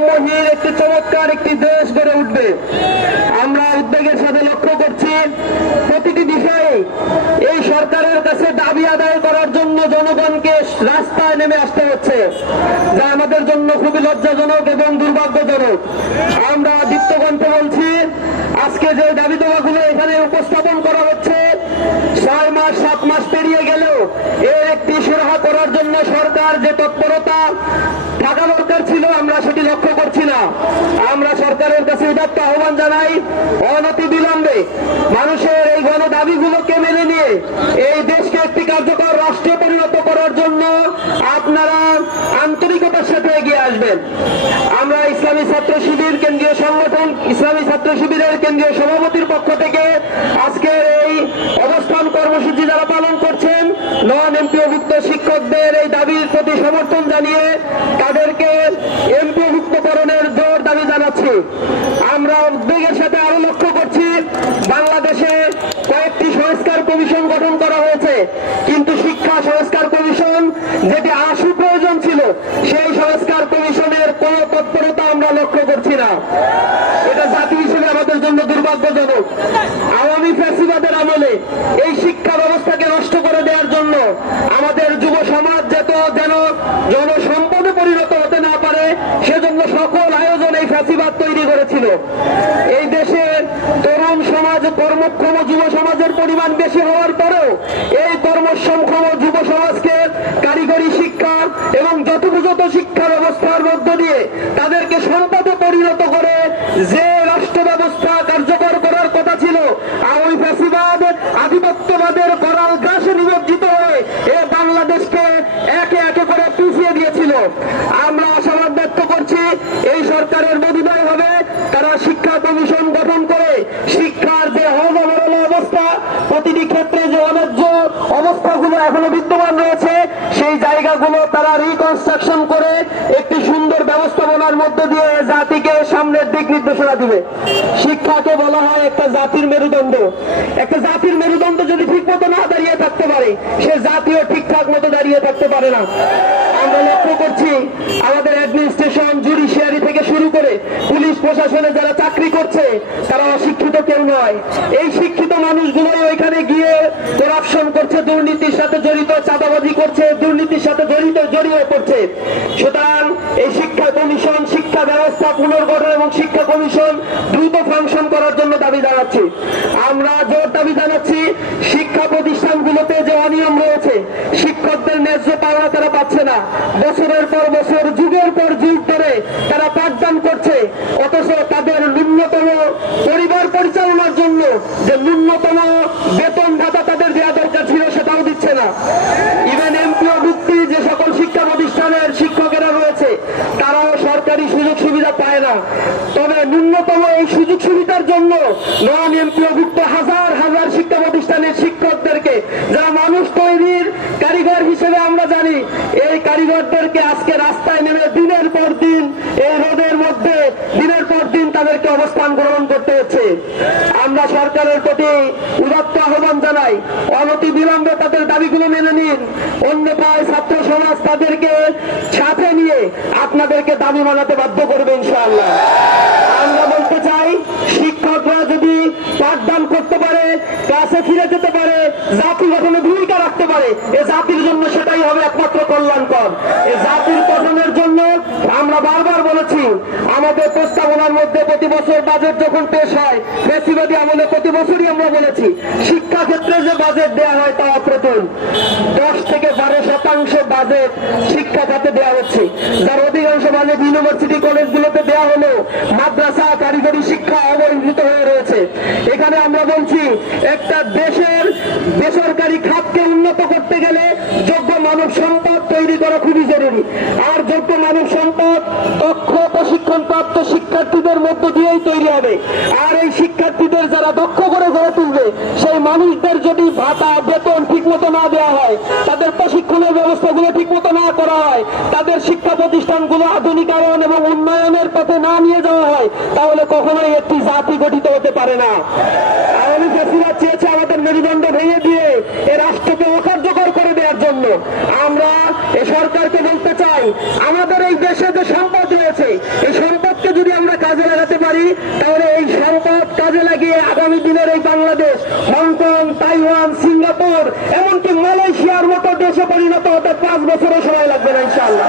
বৈষম্যহীন একটি চমৎকার একটি দেশ গড়ে উঠবে। আমরা উদ্বেগের সাথে লক্ষ্য করছি প্রতিটি বিষয়ে এই সরকারের কাছে দাবি আদায় করার জন্য জনগণকে রাস্তায় নেমে আসতে হচ্ছে, যা আমাদের জন্য খুবই লজ্জাজনক এবং দুর্ভাগ্যজনক। আমরা দীপ্তকণ্ঠে বলছি, আজকে যে দাবি দাওয়াগুলো এখানে উপস্থাপন করা হচ্ছে 6 মাস 7 মাস পেরিয়ে গেলেও এর একটি সুরাহা করার জন্য সরকার যে তৎপরতা থাকা দরকার ছিল আমরা সেটি লক্ষ্য করছি না। আমরা সরকারের কাছে উদাত্ত আহ্বান জানাই, অনতি বিলম্বে মানুষের এই গণ দাবিগুলোকে মেনে নিয়ে এই দেশকে একটি কার্যকর রাষ্ট্রে পরিণত করার জন্য আপনারা আন্তরিকতার সাথে এগিয়ে আসবেন। আমরা ইসলামী ছাত্র শিবির কেন্দ্রীয় সংগঠন ইসলামী ছাত্র শিবিরের কেন্দ্রীয় সভাপতির পক্ষ থেকে আজকের এই অবস্থান কর্মসূচি যারা পালন করছেন নন এমপিওভুক্ত শিক্ষকদের এই দাবির প্রতি সমর্থন জানিয়ে তাদেরকে এমপিওভুক্তকরণের জোর দাবি জানাচ্ছি। আমরা উদ্বেগের সাথে আরো লক্ষ্য করছি, বাংলাদেশে কয়েকটি সংস্কার কমিশন গঠন করা হয়েছে, কিন্তু শিক্ষা সংস্কার কমিশন যেটি আশু প্রয়োজন ছিল সেই সংস্কার কমিশনের কোন তৎপরতা আমরা লক্ষ্য করছি না। এটা জাতি হিসেবে আমাদের জন্য দুর্ভাগ্যজনক। আওয়ামী ফ্যাসিবাদের আমলে এই শিক্ষা ব্যবস্থাকে নষ্ট করে দেওয়ার জন্য আমাদের যুব সমাজ যেন জনসম্পদে পরিণত হতে না পারে সেজন্য সকল আয়োজন এই ফ্যাসিবাদ তৈরি করেছিল। এই দেশের তরুণ সমাজ কর্মক্ষম যুব সমাজের পরিমাণ বেশি হওয়ার পরেও এই কর্মক্ষম যুব সমাজকে কারিগরি শিক্ষা এবং যথাযথ শিক্ষা ব্যবস্থার মধ্য দিয়ে তাদেরকে সম্পদে পরিণত করে যে রাষ্ট্র ব্যবস্থা কার্যকর করার কথা ছিল, আওয়ামী ফ্যাসিবাদ আধিপত্যবাদের করাল গ্রাসে নিমজ্জিত হয়ে এ বাংলাদেশকে একে একে করে পিছিয়ে দিয়েছিল। আমরা আশাবাদ ব্যক্ত করছি এই সরকারের মদুদয় হবে তারা শিক্ষা কমিশন গঠন করে শিক্ষার যে হজবরল অবস্থা, প্রতিটি ক্ষেত্রে যে অন্যায্য অবস্থাগুলো এখনো বিদ্যমান রয়েছে সেই জায়গাগুলো তারা রিকনস্ট্রাকশন করে একটি সুন্দর ব্যবস্থাপনার মধ্য দিয়ে জাতিকে সামনের দিক নির্দেশনা দিবে। শিক্ষাকে বলা হয় একটা জাতির মেরুদণ্ড। একটা জাতির মেরুদণ্ড যদি ঠিক মতো না দাঁড়িয়ে থাকতে পারে সে জাতিও ঠিকঠাক মতো দাঁড়িয়ে থাকতে পারে না। আমরা লক্ষ্য করছি আমাদের অ্যাডমিনিস্ট্রেশন জুডিশিয়ারি থেকে শুরু করে পুলিশ প্রশাসনে যারা চাকরি করছে তারা অশিক্ষিত কেউ নয়। এই শিক্ষিত মানুষগুলোই ওইখানে গিয়ে করাপশন করছে, দুর্নীতির সাথে জড়িত, চাঁদাবাজি করছে, দুর্নীতির সাথে জড়িয়ে পড়ছে। সুতরাং এই শিক্ষা কমিশন, শিক্ষা ব্যবস্থা পুনর্গঠন এবং শিক্ষা কমিশন দ্রুত ফাংশন করার জন্য দাবি জানাচ্ছি। আমরা জোর দাবি জানাচ্ছি শিক্ষা প্রতিষ্ঠানগুলোতে যে অনিয়ম রয়েছে, শিক্ষকদের ন্যায্য পাওনা তারা পাচ্ছে না, বছরের পর বছর যুগের পর যুগ ধরে তারা পাঠদান করছে, অথচ তাদের ন্যূনতম পরিবার পরিচালনার জন্য যে ন্যূনতম বেতন ভাতা তাদের দেওয়া দরকার ছিল সেটাও দিচ্ছে না। ইভেন এমপিও ভুক্তি যে সকল শিক্ষা প্রতিষ্ঠানের শিক্ষকেরা রয়েছে তারাও সরকারি সুযোগ সুবিধা পায় না। তবে ন্যূনতম এই সুযোগ সুবিধার জন্য নন এমপিও ভুক্ত হাজার হাজার শিক্ষা প্রতিষ্ঠানের শিক্ষকদেরকে যারা মানুষ তৈরির কারিগর হিসেবে আমরা জানি, এই কারিগরদেরকে আজকে রাস্তায় নেমে দিনের পর দিন এই রোদের মধ্যে দিনের পর দিন তাদেরকে অবস্থান গ্রহণ করতে হচ্ছে। আমরা সরকারের প্রতি উদাত্ত আহ্বান জানাই, অনতি বিলম্বে তাদের দাবিগুলো মেনে নিন, অন্যথায় ছাত্র সমাজ তাদেরকে সাথে নিয়ে আপনাদেরকে দাবি মানাতে বাধ্য করবে ইনশাআল্লাহ। আমরা বলতে চাই শিক্ষকরা যদি পাঠদান করতে পারে, ক্লাসে ফিরে যেতে পারে, জাতি গঠনে ভূমিকা রাখতে পারে, এ জাতির জন্য সেটাই হবে একমাত্র কল্যাণকর। এ জাতির গঠনের জন্য আমরা বারবার বলেছি, আমাদের প্রস্তাবনার মধ্যে প্রতি বছর বাজেট যখন পেশ হয় ফ্যাসিবাদী আমলে প্রতি বছরই আমরা বলেছি শিক্ষা ক্ষেত্রে যে বাজেট দেওয়া হয় তা অপ্রতুল। 10 থেকে 12% বাজেট শিক্ষা খাতে দেওয়া হচ্ছে, যার অধিকাংশ বাজেট ইউনিভার্সিটি কলেজগুলোতে দেওয়া হলেও মাদ্রাসা কারিগরি শিক্ষা অবহেলিত হয়ে রয়েছে। এখানে আমরা বলছি একটা দেশের বেসরকারি খাতকে উন্নত করতে গেলে যোগ্য মানব সম্পদ তৈরি করা খুবই জরুরি। আর যোগ্য মানব সম্পদ দক্ষ প্রশিক্ষণপ্রাপ্ত শিক্ষার্থীদের মধ্য দিয়েই তৈরি হবে। আর এই শিক্ষার্থীদের যারা দক্ষ করে গড়ে তুলবে সেই মানুষদের যদি ভাতা বেতন ঠিক মতো না দেওয়া হয়, তাদের প্রশিক্ষণের ব্যবস্থাগুলো ঠিক মতো না করা হয়, তাদের শিক্ষা প্রতিষ্ঠানগুলো আধুনিকায়ন এবং উন্নয়নের পথে না নিয়ে যাওয়া হয়, তাহলে কখনোই একটি জাতি গঠিত হতে পারে না। আওয়ামী ফ্যাসিবাদ চেয়েছে আমাদের মেরুদণ্ড ভেঙে দিয়ে এ রাষ্ট্রকে অকার্যকর করে দেওয়ার জন্য। আমরা এ সরকারকে বলতে চাই, আমাদের এই দেশে যে সম্পদ রয়েছে এই তাহলে এই সম্পদ কাজে লাগিয়ে আগামী দিনের এই বাংলাদেশ হংকং, তাইওয়ান, সিঙ্গাপুর, এমনকি মালয়েশিয়ার মতো দেশে পরিণত হতে 5 বছরও সময় লাগবে না ইনশাআল্লাহ।